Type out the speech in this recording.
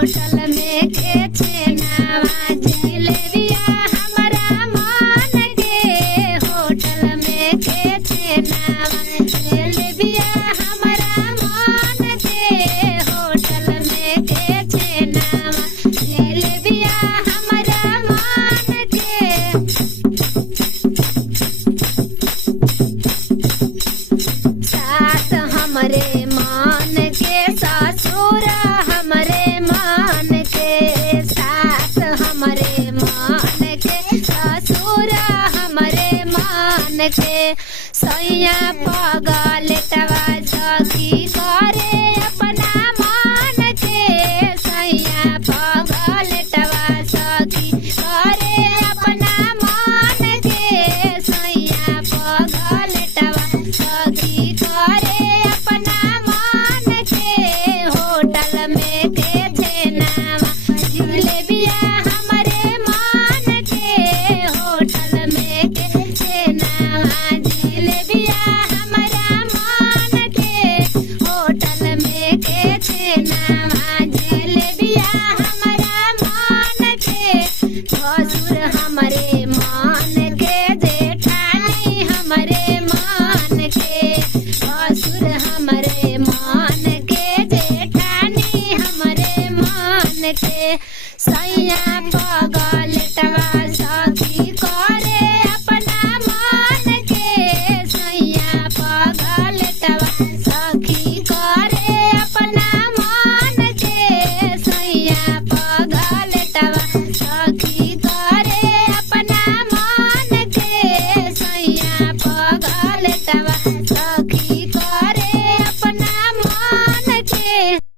hotel में के छेनावा जिलेबिया हमरा मान के होटल में के छेनावा जिलेबिया हमरा मान के होटल में के छेनावा जिलेबिया हमरा मान के सास हमरे मान के ससुर हमरे मान के सास हमरे मान के ससुर हमरे मान के सैया पगलेटवा सखी करे अपना मान के सैया पगलेटवा सखी करे अपना मान के सैया पगलेटवा सखी करे अपना मान के होटल में के छेनावा जिलेबिया हमरे मान के होटल में के छेनावा जिलेबिया हमरा मान के होटल में के छेनावा जिलेबिया हमरा मान के ससुर हमरे मान के जेठानी हमरे मान के ससुर हमरे मान के जेठानी हमरे मान के